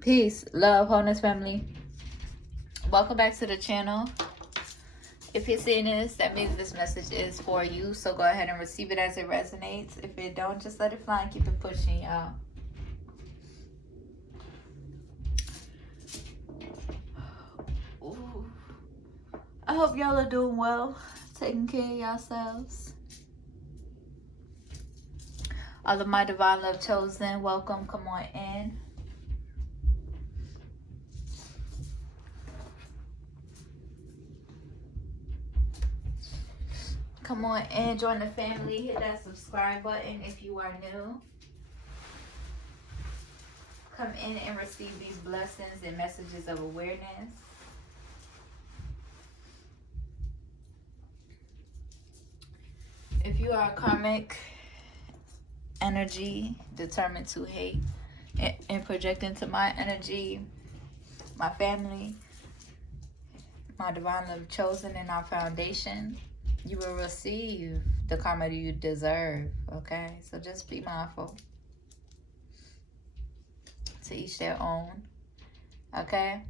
Peace, love, wholeness, family. Welcome back to the channel. If you're seeing this, that means this message is for you. So go ahead and receive it as it resonates. If it don't, just let it fly and keep it pushing, y'all. Ooh. I hope y'all are doing well, taking care of yourselves. All of my divine love chosen, welcome. Come on in. Come on in, join the family. Hit that subscribe button if you are new. Come in and receive these blessings and messages of awareness. If you are a karmic energy determined to hate and project into my energy, my family, my divine love chosen, and our foundation, you will receive the karma you deserve. Okay, so just be mindful. To each their own. Okay,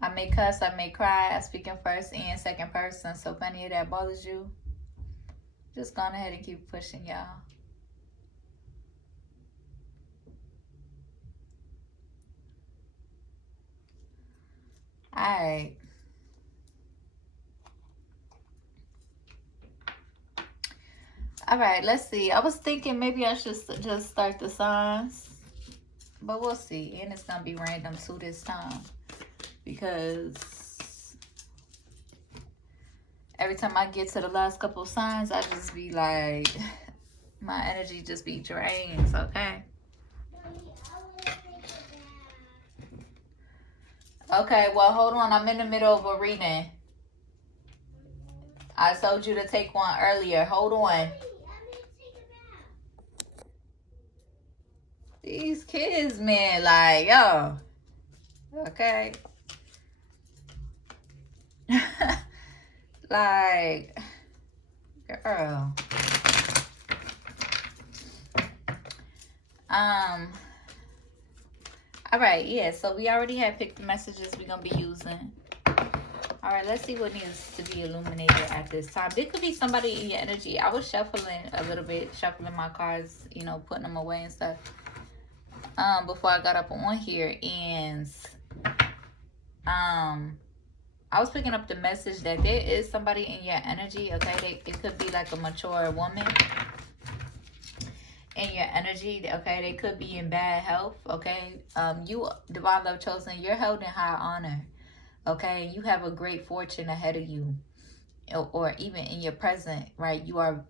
I may cuss, I may cry, I speak in first and second person, so if any of that bothers you, just go ahead and keep pushing, y'all. Alright. Alright, let's see. I was thinking maybe I should just start the signs, but we'll see. And it's going to be random too this time, because every time I get to the last couple of signs, I just be like, my energy just be drained, okay? Okay, well, hold on. I'm in the middle of a reading. I told you to take one earlier. Hold on. These kids, man, like, yo. Okay. Like, girl. All right, yeah, so we already have picked the messages we're going to be using. All right, let's see what needs to be illuminated at this time. There could be somebody in your energy. I was shuffling a little bit, shuffling my cards, you know, putting them away and stuff. Before I got up on here, and I was picking up the message that there is somebody in your energy, okay? It could be like a mature woman in your energy, okay? They could be in bad health, okay? You, divine love chosen, you're held in high honor, okay? You have a great fortune ahead of you, or even in your present, right? You are,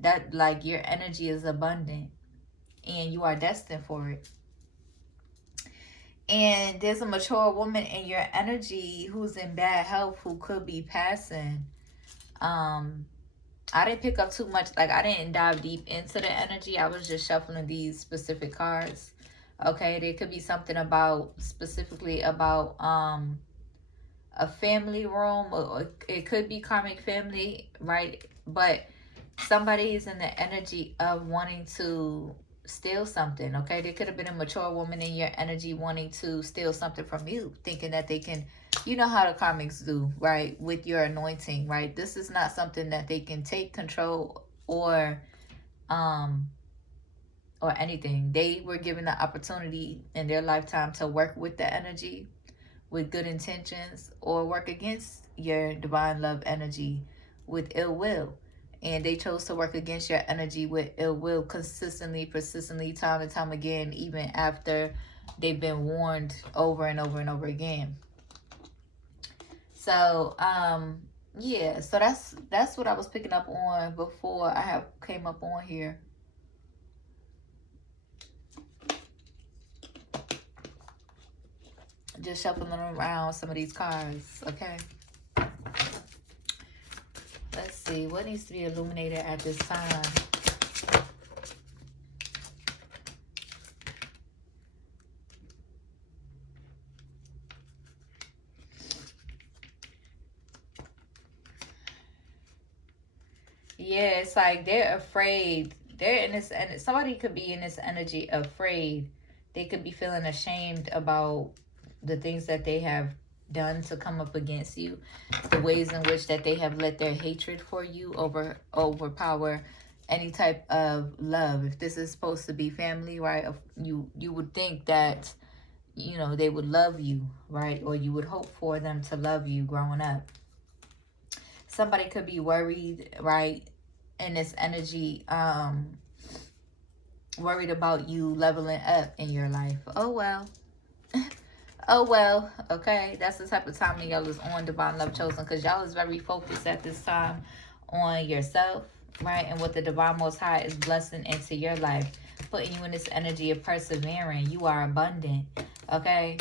that, like, your energy is abundant, and you are destined for it. And there's a mature woman in your energy who's in bad health who could be passing. I didn't pick up too much. Like, I didn't dive deep into the energy. I was just shuffling these specific cards. Okay, there could be something about, specifically about a family room, or it could be karmic family, right? But somebody is in the energy of wanting to steal something, okay? There could have been a mature woman in your energy wanting to steal something from you, thinking that they can, you know how the karmics do, right? With your anointing, right? This is not something that they can take control or anything. They were given the opportunity in their lifetime to work with the energy with good intentions, or work against your divine love energy with ill will. And they chose to work against your energy with ill will consistently, persistently, time and time again, even after they've been warned over and over and over again. So, yeah, so that's what I was picking up on before I came up on here. Just shuffling around some of these cards, okay? Let's see, what needs to be illuminated at this time? Yeah, it's like they're afraid. They're in this, and somebody could be in this energy afraid They could be feeling ashamed about the things that they have done to come up against you, the ways in which that they have let their hatred for you overpower any type of love. If this is supposed to be family, right, you would think that, you know, they would love you, right, or you would hope for them to love you growing up. Somebody could be worried, right, in this energy, worried about you leveling up in your life. Oh well. Oh well, okay. That's the type of time that y'all is on, Divine Love Chosen, because y'all is very focused at this time on yourself, right? And what the Divine Most High is blessing into your life, putting you in this energy of persevering. You are abundant, okay?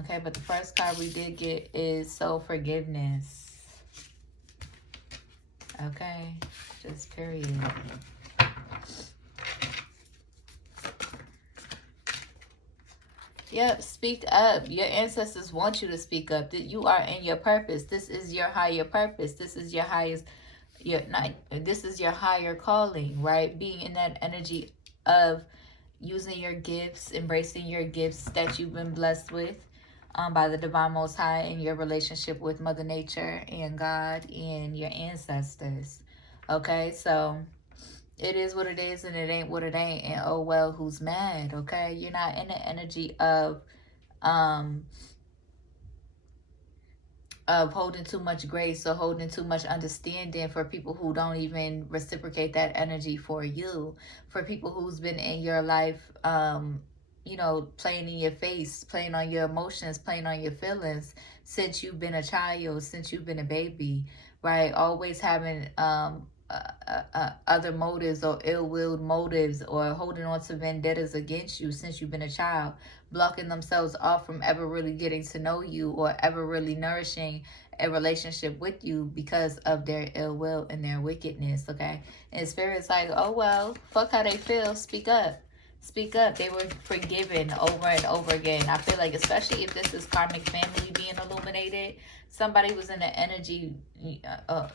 Okay, but the first card we did get is soul forgiveness. Okay, just period. Yep, speak up. Your ancestors want you to speak up. That you are in your purpose. This is your higher purpose. This is your highest, this is your higher calling, right? Being in that energy of using your gifts, embracing your gifts that you've been blessed with by the Divine Most High in your relationship with Mother Nature and God and your ancestors. Okay, so it is what it is and it ain't what it ain't, and oh well, who's mad? Okay, you're not in the energy of holding too much grace or holding too much understanding for people who don't even reciprocate that energy for you, for people who's been in your life, you know, playing in your face, playing on your emotions, playing on your feelings since you've been a child, since you've been a baby, right? Always having other motives or ill-willed motives, or holding on to vendettas against you since you've been a child, blocking themselves off from ever really getting to know you or ever really nourishing a relationship with you because of their ill will and their wickedness. Okay, and Spirit's like, oh well, fuck how they feel, speak up. Speak up. They were forgiven over and over again. I feel like, especially if this is karmic family being illuminated, somebody was in the energy,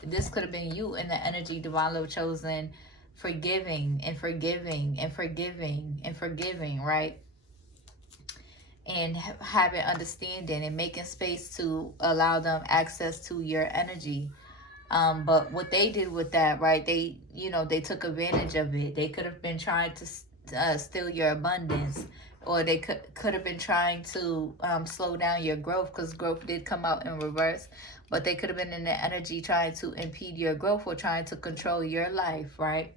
this could have been you in the energy, Divine Love Chosen, forgiving and forgiving and forgiving and forgiving, right? And having understanding and making space to allow them access to your energy. But what they did with that, right, they, you know, they took advantage of it. They could have been trying to steal your abundance, or they could have been trying to slow down your growth, because growth did come out in reverse. But they could have been in the energy trying to impede your growth or trying to control your life, right?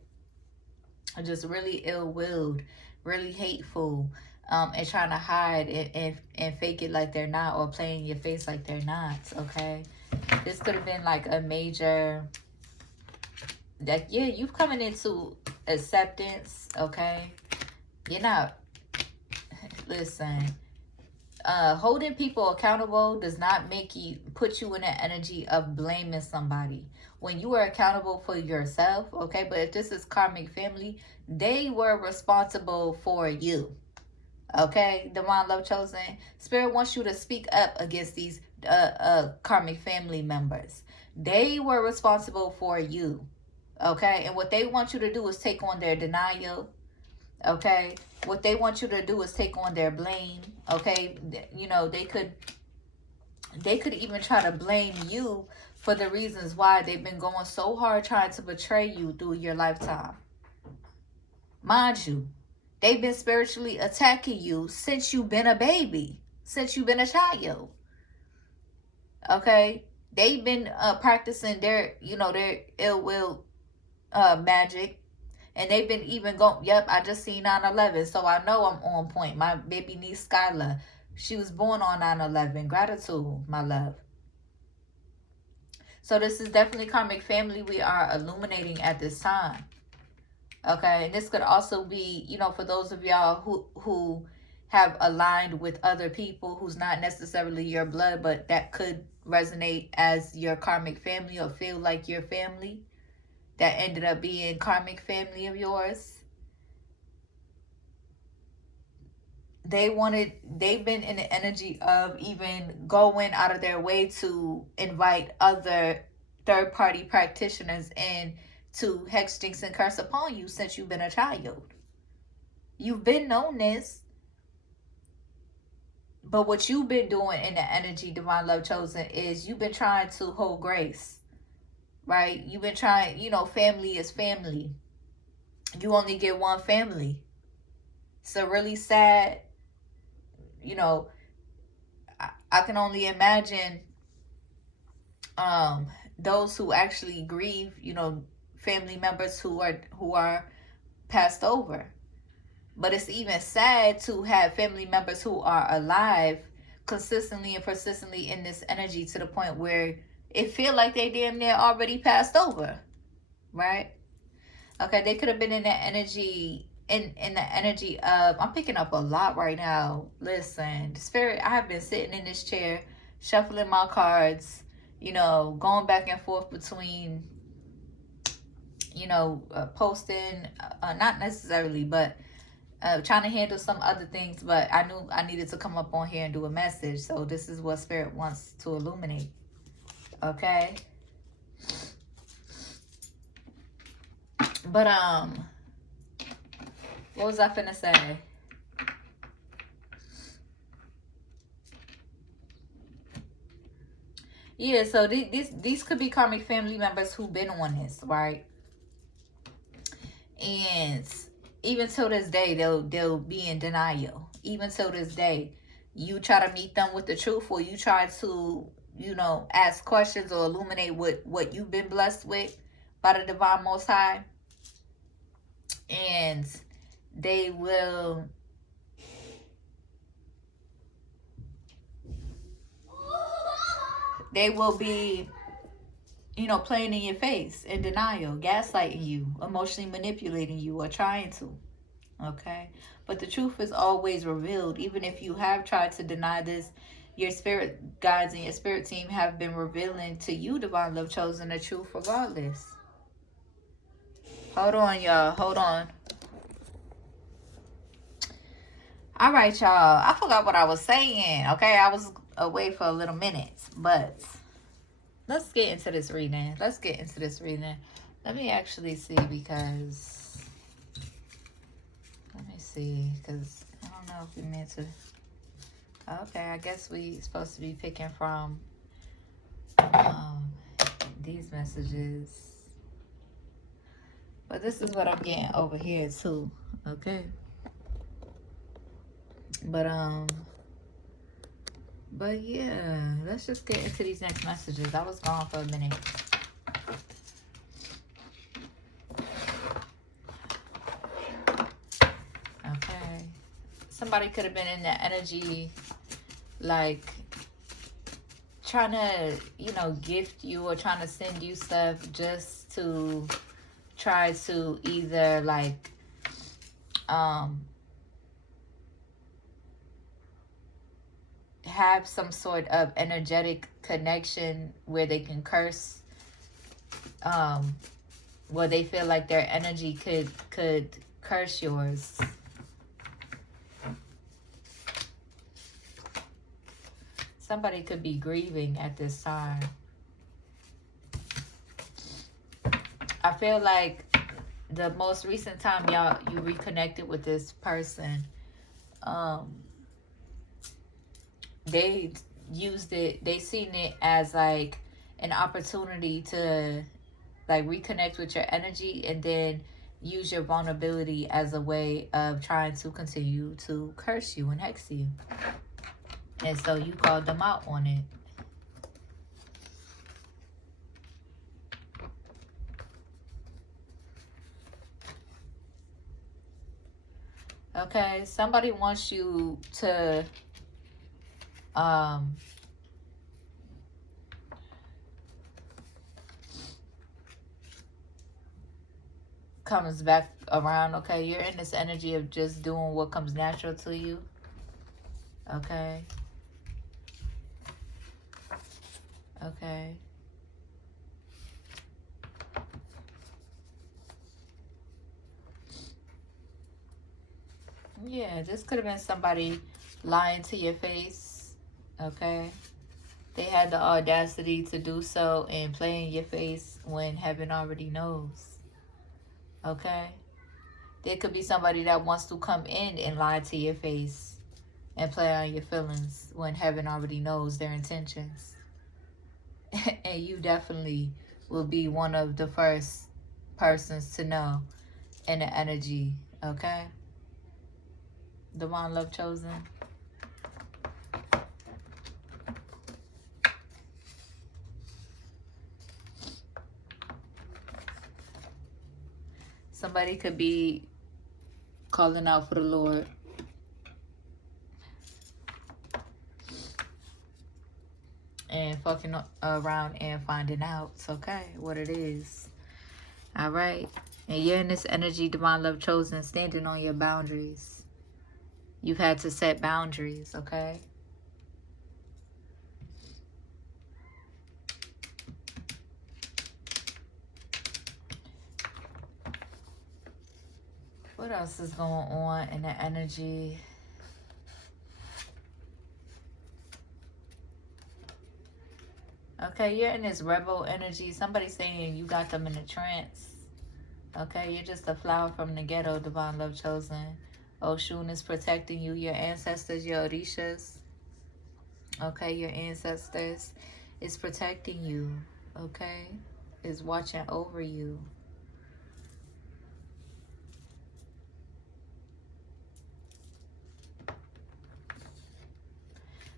Just really ill-willed, really hateful, and trying to hide and fake it like they're not, or play in your face like they're not, okay? This could have been like a major, like, yeah, you've coming into acceptance, okay? You're not, listen, holding people accountable does not make you, put you in the energy of blaming somebody. When you are accountable for yourself, okay? But if this is karmic family, they were responsible for you, okay? Divine Love Chosen, Spirit wants you to speak up against these karmic family members. They were responsible for you, okay? And what they want you to do is take on their denial, okay? What they want you to do is take on their blame, okay? You know, they could even try to blame you for the reasons why they've been going so hard trying to betray you through your lifetime. Mind you, they've been spiritually attacking you since you've been a baby, since you've been a child, okay? They've been practicing their, you know, their ill will magic. And they've been even going, yep, I just seen 9/11, so I know I'm on point. My baby niece, Skylar, she was born on 9/11. Gratitude, my love. So this is definitely karmic family we are illuminating at this time. Okay, and this could also be, you know, for those of y'all who have aligned with other people who's not necessarily your blood, but that could resonate as your karmic family or feel like your family, that ended up being karmic family of yours. They've been in the energy of even going out of their way to invite other third-party practitioners in to hex, jinx, and curse upon you since you've been a child. You've been known this, but what you've been doing in the energy, divine love chosen, is you've been trying to hold grace, right? You've been trying, you know, family is family. You only get one family. So really sad, you know, I can only imagine um those who actually grieve, you know, family members who are passed over. But it's even sad to have family members who are alive consistently and persistently in this energy to the point where it feel like they damn near already passed over, right? Okay, they could have been in that energy, in the energy of, I'm picking up a lot right now. Listen, spirit, I have been sitting in this chair, shuffling my cards, you know, going back and forth between, you know, posting, not necessarily, but trying to handle some other things, but I knew I needed to come up on here and do a message. So this is what spirit wants to illuminate. Okay. But what was I finna say? Yeah, so these could be karmic family members who've been on this, right? And even till this day, they'll be in denial. Even till this day, you try to meet them with the truth, or you try to, you know, ask questions or illuminate what you've been blessed with by the divine Most High, and they will be, you know, playing in your face, in denial, gaslighting you, emotionally manipulating you, or trying to. Okay, but the truth is always revealed. Even if you have tried to deny this, your spirit guides and your spirit team have been revealing to you, divine love chosen, the truth regardless. Hold on, y'all. Hold on. All right, y'all. I forgot what I was saying. Okay, I was away for a little minute, but let's get into this reading. Let me actually see, because let me see, because I don't know if we meant to. Okay, I guess we supposed to be picking from these messages, but this is what I'm getting over here too. Okay, but yeah, let's just get into these next messages. I was gone for a minute. Okay, somebody could have been in that energy, like trying to, you know, gift you or trying to send you stuff just to try to either like have some sort of energetic connection where they can curse, where they feel like their energy could curse yours. Somebody could be grieving at this time. I feel like the most recent time you reconnected with this person, they used it, they seen it as like an opportunity to like reconnect with your energy, and then use your vulnerability as a way of trying to continue to curse you and hex you. And so you called them out on it. Okay, somebody wants you to comes back around. Okay, you're in this energy of just doing what comes natural to you. Okay. Okay. Yeah, this could have been somebody lying to your face. Okay. They had the audacity to do so and play in your face when heaven already knows. Okay. There could be somebody that wants to come in and lie to your face and play on your feelings when heaven already knows their intentions. And you definitely will be one of the first persons to know in the energy, okay? Divine Love Chosen. Somebody could be calling out for the Lord. And fucking around and finding out, okay, what it is. All right. And you're in this energy, Divine Love Chosen, standing on your boundaries. You've had to set boundaries, okay? What else is going on in the energy? Okay, you're in this rebel energy. Somebody's saying you got them in a trance. Okay, you're just a flower from the ghetto, Divine Love Chosen. Oshun is protecting you. Your ancestors, your Orishas. Okay, your ancestors is protecting you. Okay, is watching over you.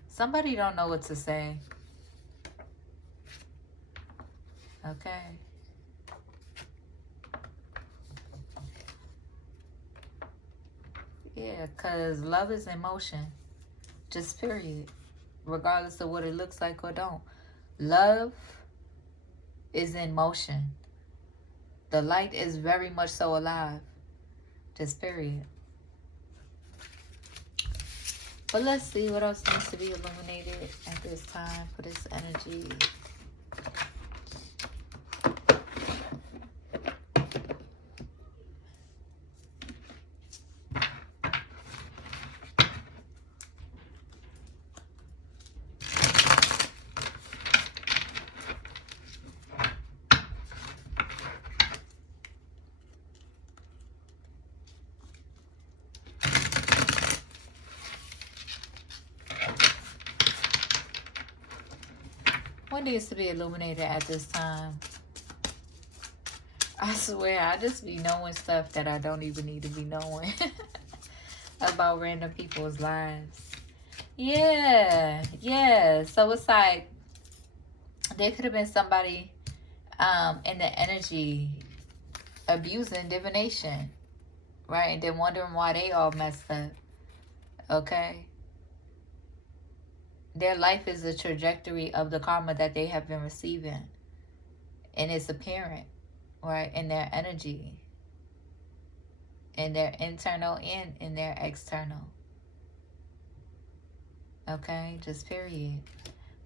Somebody don't know what to say. Okay. Yeah, because love is in motion. Just period. Regardless of what it looks like or don't. Love is in motion. The light is very much so alive. Just period. But let's see what else needs to be illuminated at this time for this energy. What needs to be illuminated at this time? I swear, I just be knowing stuff that I don't even need to be knowing about random people's lives. Yeah, yeah. So it's like there could have been somebody in the energy abusing divination, right? And then wondering why they all messed up. Okay. Their life is a trajectory of the karma that they have been receiving. And it's apparent, right, in their energy, in their internal and in their external. Okay, just period.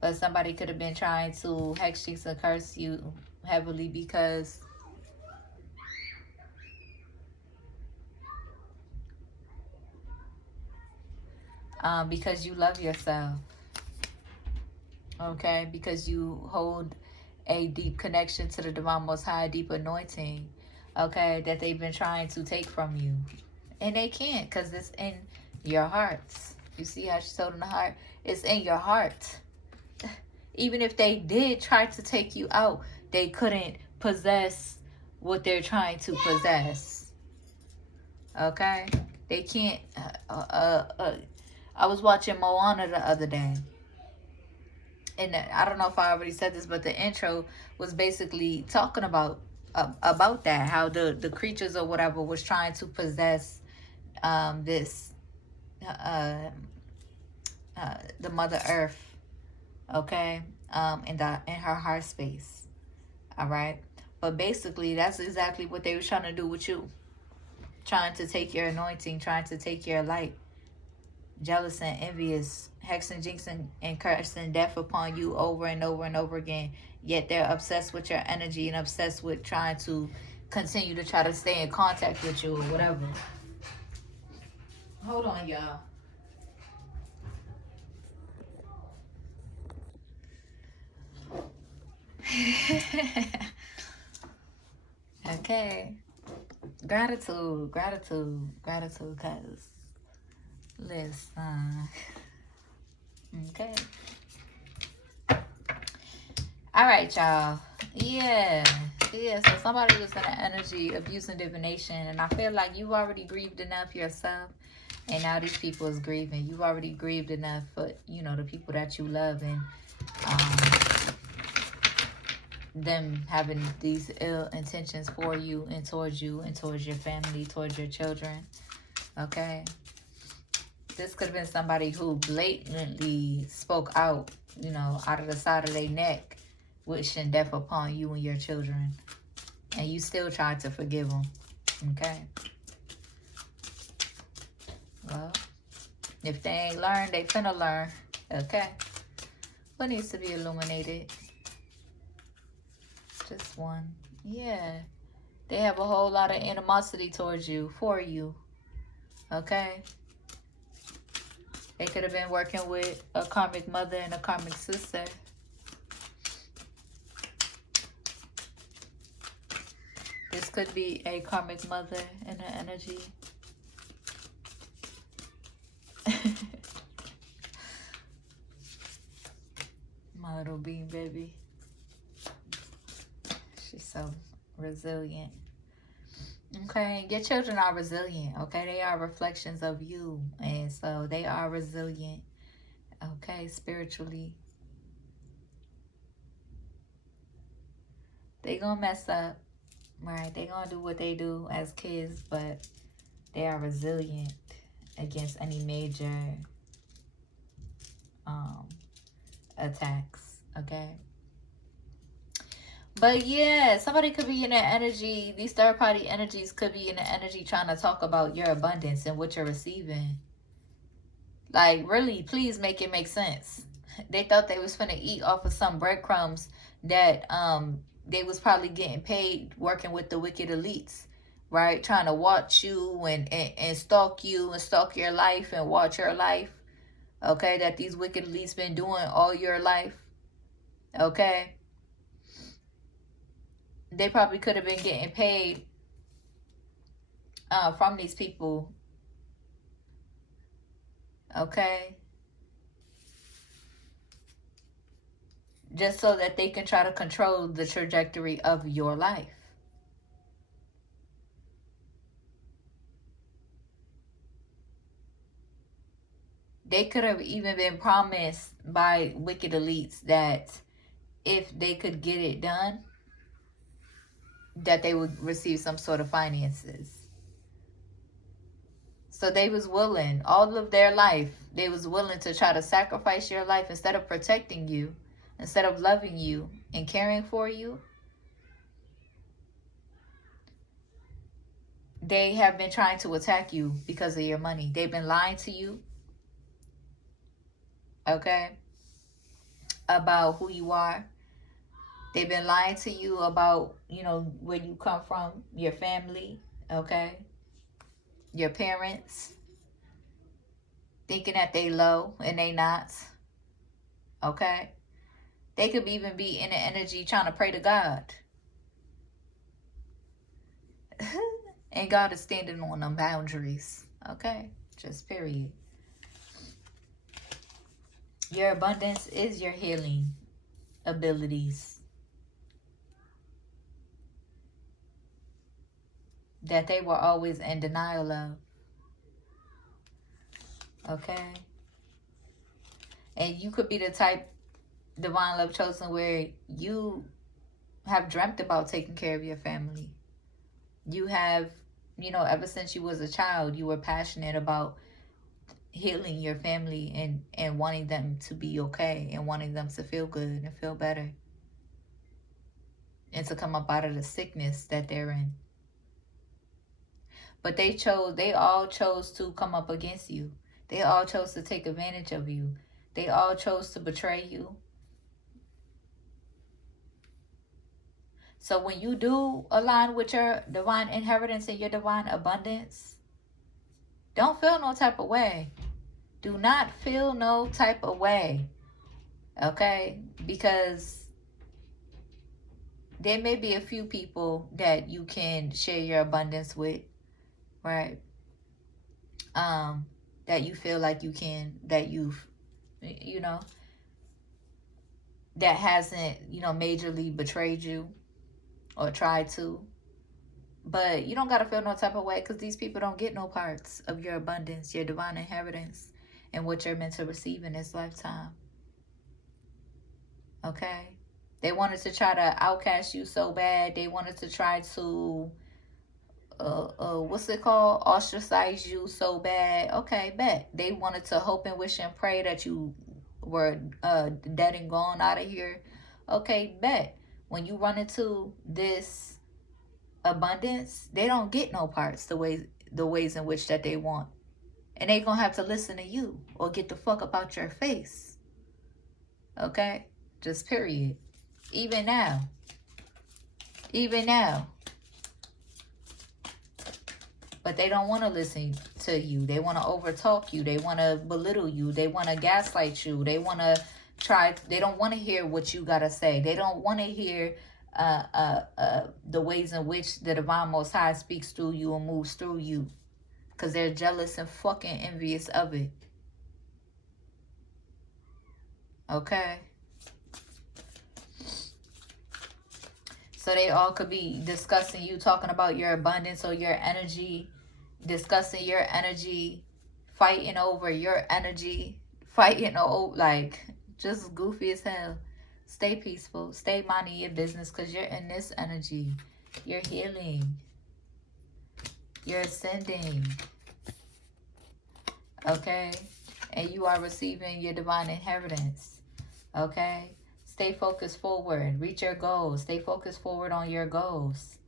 But somebody could have been trying to hex, jinx, and curse you heavily because you love yourself. Okay, because you hold a deep connection to the Divine Most High, deep anointing, okay, that they've been trying to take from you. And they can't because it's in your hearts. You see how she told in the heart? It's in your heart. Even if they did try to take you out, they couldn't possess what they're trying to possess. Okay? They can't. I was watching Moana the other day. And I don't know if I already said this, but the intro was basically talking about that, how the creatures or whatever was trying to possess this the Mother Earth, okay, in her heart space, all right. But basically, that's exactly what they were trying to do with you, trying to take your anointing, trying to take your light. Jealous and envious, hexing, jinxing, and cursing death upon you over and over and over again. Yet they're obsessed with your energy and obsessed with trying to continue to try to stay in contact with you or whatever. Hold on, y'all. Okay. Gratitude, gratitude, gratitude, cause listen. Okay. All right, y'all. Yeah. Yeah. So somebody was in the energy of using divination, and I feel like you've already grieved enough yourself, and now these people is grieving. You've already grieved enough for the people that you love, and um, them having these ill intentions for you and towards your family, towards your children. Okay. This could have been somebody who blatantly spoke out, out of the side of their neck, wishing death upon you and your children. And you still tried to forgive them. Okay. Well, if they ain't learned, they finna learn. Okay. What needs to be illuminated? Just one. Yeah. They have a whole lot of animosity towards you, for you. Okay. They could have been working with a karmic mother and a karmic sister. This could be a karmic mother in her energy. My little bean baby. She's so resilient. Okay, your children are resilient. Okay, they are reflections of you. And so they are resilient. Okay, spiritually. They gonna mess up. Right, they gonna do what they do as kids, but they are resilient against any major attacks. Okay. But yeah, somebody could be in the energy. These third party energies could be in the energy trying to talk about your abundance and what you're receiving. Like, really, please make it make sense. They thought they was finna eat off of some breadcrumbs that they was probably getting paid working with the wicked elites, right? Trying to watch you and stalk you and stalk your life and watch your life. Okay, that these wicked elites been doing all your life. Okay. They probably could have been getting paid from these people. Okay. Just so that they can try to control the trajectory of your life. They could have even been promised by wicked elites that if they could get it done, that they would receive some sort of finances. So they was willing, all of their life, they was willing to try to sacrifice your life instead of protecting you, instead of loving you and caring for you. They have been trying to attack you because of your money. They've been lying to you. Okay. About who you are. They've been lying to you about, where you come from, your family, okay? Your parents. Thinking that they low and they not. Okay? They could even be in the energy trying to pray to God. And God is standing on them boundaries. Okay? Just period. Your abundance is your healing abilities. That they were always in denial of. Okay? And you could be the type, divine love chosen, where you have dreamt about taking care of your family. You have, ever since you was a child, you were passionate about healing your family and wanting them to be okay and wanting them to feel good and feel better. And to come up out of the sickness that they're in. But they all chose to come up against you. They all chose to take advantage of you. They all chose to betray you. So when you do align with your divine inheritance and your divine abundance, don't feel no type of way. Do not feel no type of way. Okay? Because There may be a few people that you can share your abundance with, right? That you feel like you can, that you've, you know, that hasn't, majorly betrayed you or tried to. But you don't got to feel no type of way, because these people don't get no parts of your abundance, your divine inheritance, and what you're meant to receive in this lifetime. Okay? They wanted to try to outcast you so bad. They wanted to try to, what's it called? Ostracize you so bad. Okay, bet. They wanted to hope and wish and pray that you were dead and gone out of here. Okay, bet. When you run into this abundance, they don't get no parts the ways in which that they want. And they gonna have to listen to you or get the fuck up out your face. Okay? Just period. Even now. But they don't want to listen to you. They want to overtalk you. They want to belittle you. They want to gaslight you. They want to they don't want to hear what you got to say. They don't want to hear the ways in which the Divine Most High speaks through you and moves through you. Because they're jealous and fucking envious of it. Okay? So they all could be discussing you, talking about your abundance or your energy, discussing your energy, fighting over your energy, fighting over, like, just goofy as hell. Stay peaceful. Stay minding your business, because you're in this energy. You're healing. You're ascending. Okay? And you are receiving your divine inheritance. Okay? Stay focused forward. Reach your goals. Stay focused forward on your goals.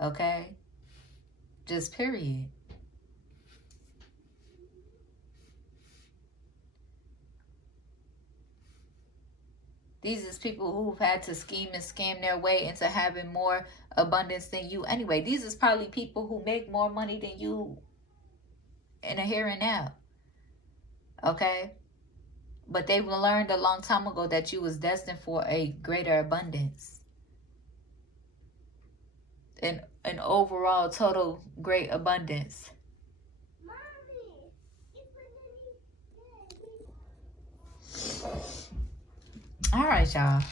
Okay? Just period. These is people who've had to scheme and scam their way into having more abundance than you. Anyway, these is probably people who make more money than you in the here and now. Okay? But they learned a long time ago that you was destined for a greater abundance. An overall total great abundance. All right, y'all.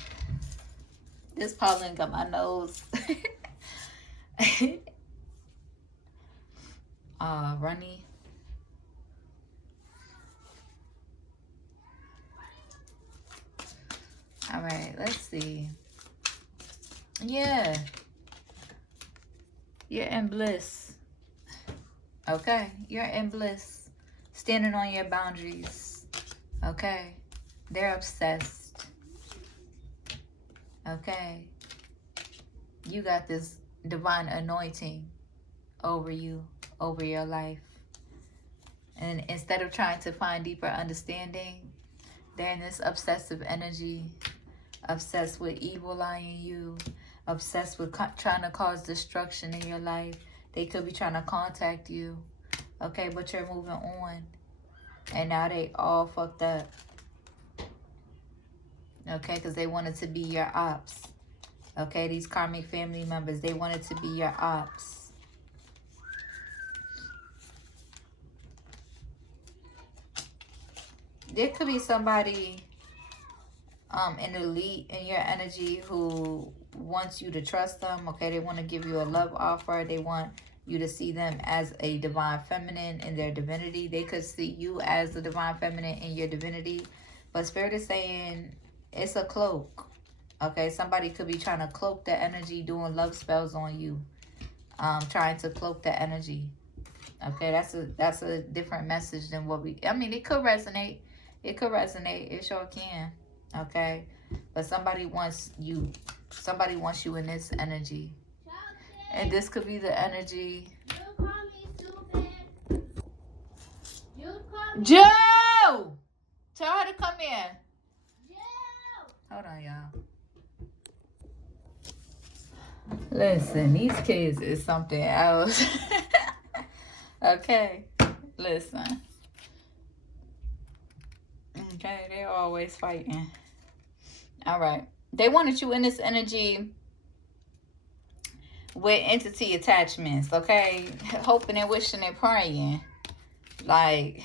This pollen got my nose. Runny. All right, let's see. Yeah. You're in bliss. Okay, you're in bliss. Standing on your boundaries. Okay. They're obsessed. Okay. You got this divine anointing over you, over your life. And instead of trying to find deeper understanding, they're in this obsessive energy, obsessed with evil eyeing you, obsessed with trying to cause destruction in your life. They could be trying to contact you. Okay, but you're moving on. And now they all fucked up. Okay, because they wanted to be your ops. Okay, these karmic family members, they wanted to be your ops. There could be somebody an elite in your energy who wants you to trust them. Okay, they want to give you a love offer. They want you to see them as a divine feminine in their divinity. They could see you as the divine feminine in your divinity. But Spirit is saying it's a cloak. Okay, somebody could be trying to cloak the energy, doing love spells on you. Trying to cloak the energy. Okay, that's a different message than what we... I mean, it could resonate. It could resonate. It sure can. Okay, but somebody wants you in this energy, and this could be the energy. Joe, tell her to come in. Hold on, y'all. Listen, these kids is something else. Okay, listen. Okay, they're always fighting. All right. They wanted you in this energy with entity attachments, okay? Hoping and wishing and praying. Like,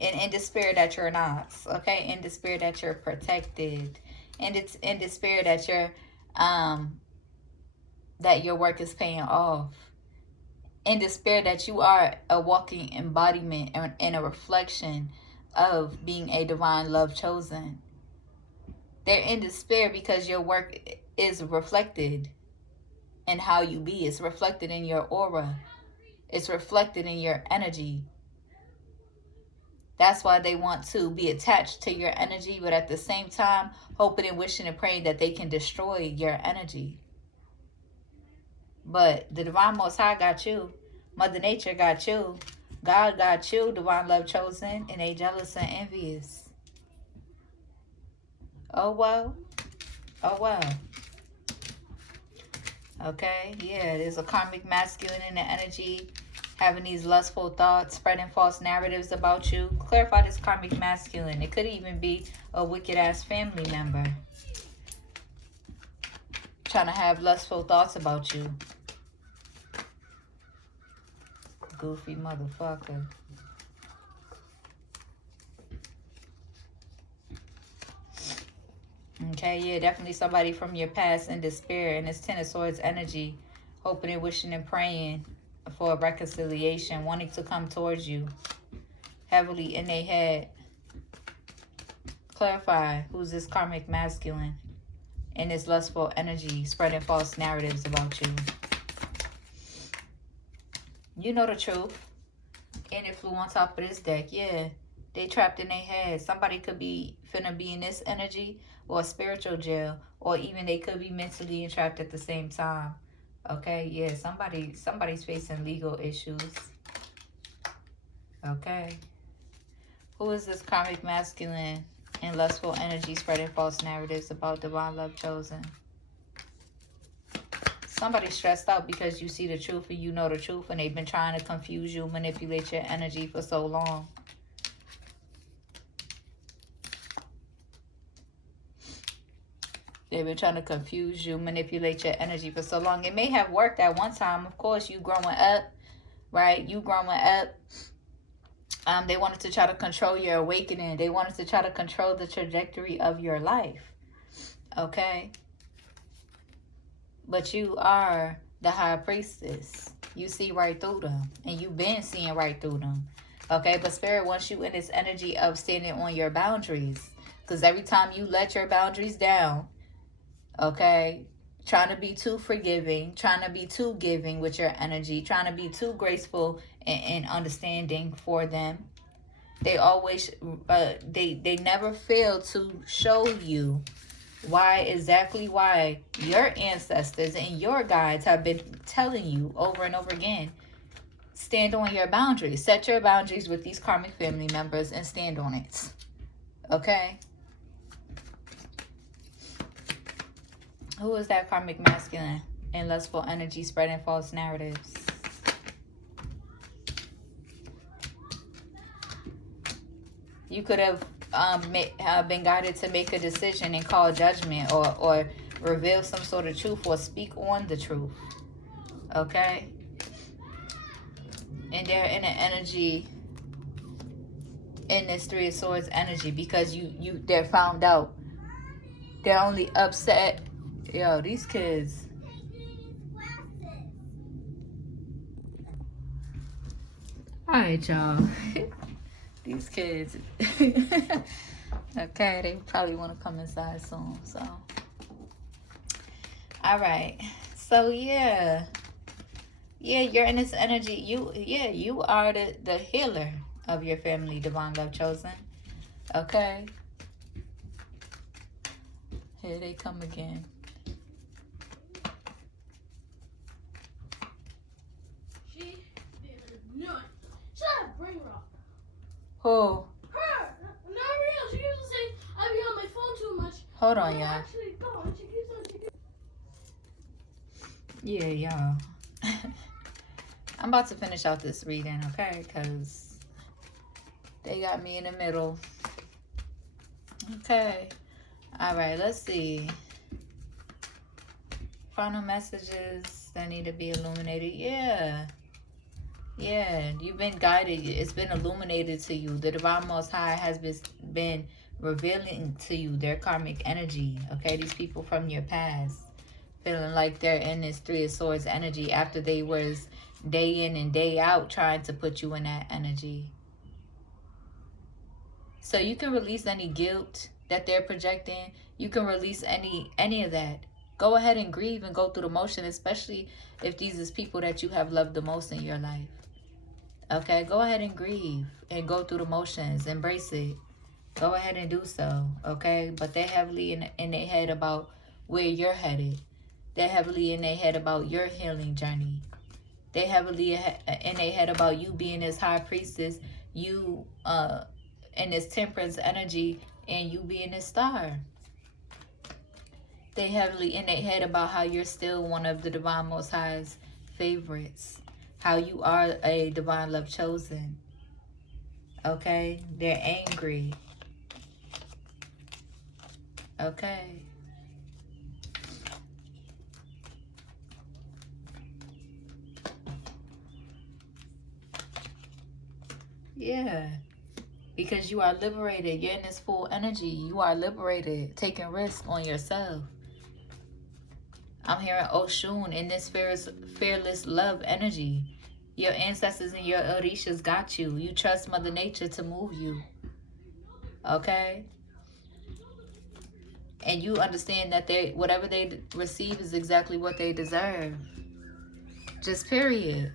in despair that you're not, okay? In despair that you're protected. And it's in despair that you're, that your work is paying off. In despair that you are a walking embodiment and a reflection of being a divine love chosen. They're in despair because your work is reflected in how you be. It's reflected in your aura. It's reflected in your energy. That's why they want to be attached to your energy, but at the same time, hoping and wishing and praying that they can destroy your energy. But the Divine Most High got you. Mother Nature got you. God got you, Divine Love Chosen, and they jealous and envious. Oh, well. Oh, well. Okay, yeah, there's a karmic masculine in the energy, having these lustful thoughts, spreading false narratives about you. Clarify this karmic masculine. It could even be a wicked-ass family member trying to have lustful thoughts about you. Goofy motherfucker. Okay, yeah, definitely somebody from your past in despair. And it's Ten of Swords energy, hoping and wishing and praying for a reconciliation, wanting to come towards you, heavily in their head. Clarify who's this karmic masculine in this lustful energy, spreading false narratives about you. You know the truth. And it flew on top of this deck. Yeah, they trapped in their head. Somebody could be finna be in this energy or a spiritual jail, or even they could be mentally entrapped at the same time. Okay, yeah, somebody's facing legal issues. Okay. Who is this karmic masculine in lustful energy, spreading false narratives about divine love chosen? Somebody's stressed out because you see the truth and you know the truth, and they've been trying to confuse you, manipulate your energy for so long. They've been trying to confuse you, manipulate your energy for so long. It may have worked at one time. Of course, you growing up, right? You growing up. They wanted to try to control your awakening. They wanted to try to control the trajectory of your life. Okay? But you are the high priestess. You see right through them. And you've been seeing right through them. Okay? But Spirit wants you in this energy of standing on your boundaries. Because every time you let your boundaries down, okay, trying to be too forgiving, trying to be too giving with your energy, trying to be too graceful and understanding for them, they always, they never fail to show you exactly why your ancestors and your guides have been telling you over and over again, stand on your boundaries. Set your boundaries with these karmic family members and stand on it. Okay? Who is that karmic masculine in lustful energy, spreading false narratives? You could have been guided to make a decision and call judgment, or reveal some sort of truth, or speak on the truth. Okay? And they're in an energy, in this Three of Swords energy, because they're found out. They're only upset. Yo, these kids. Alright, y'all. These kids. Okay, they probably want to come inside soon. So, alright. So, yeah. Yeah, you're in this energy. You are the healer of your family, Divine Love Chosen. Okay? Here they come again. Who? Her! Not real. She keeps on saying I be on my phone too much. Hold on, y'all. Actually, don't. She keeps on. Yeah, y'all. I'm about to finish out this reading, okay? Because they got me in the middle. Okay. All right, let's see. Final messages. that need to be illuminated. Yeah. Yeah, you've been guided. It's been illuminated to you. The Divine Most High has been revealing to you their karmic energy. Okay, these people from your past, feeling like they're in this Three of Swords energy after they was day in and day out trying to put you in that energy. So you can release any guilt that they're projecting. You can release any of that. Go ahead and grieve and go through the motion, especially if these is people that you have loved the most in your life. Okay, go ahead and grieve and go through the motions. Embrace it. Go ahead and do so. Okay, but they're heavily in their head about where you're headed. They're heavily in their head about your healing journey. They're heavily in their head about you being this high priestess, you in this temperance energy, and you being this star. They heavily in their head about how you're still one of the Divine Most High's favorites. How you are a divine love chosen. Okay? They're angry. Okay? Yeah. Because you are liberated. You're in this full energy. You are liberated. Taking risks on yourself. I'm hearing Oshun in this fearless love energy. Your ancestors and your Orishas got you. You trust Mother Nature to move you. Okay? And you understand that whatever they receive is exactly what they deserve. Just period.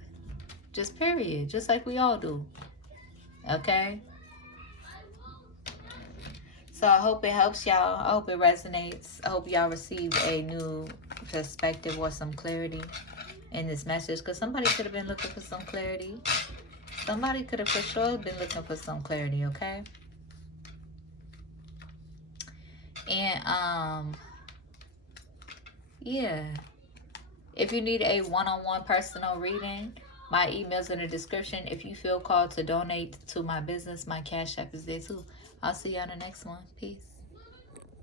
Just period. Just like we all do. Okay? So I hope it helps y'all. I hope it resonates. I hope y'all receive a new perspective or some clarity in this message. Because somebody could have been looking for some clarity. Somebody could have for sure been looking for some clarity, okay? And, yeah. If you need a one-on-one personal reading, my email's in the description. If you feel called to donate to my business, my Cash App is there too. I'll see you on the next one. Peace.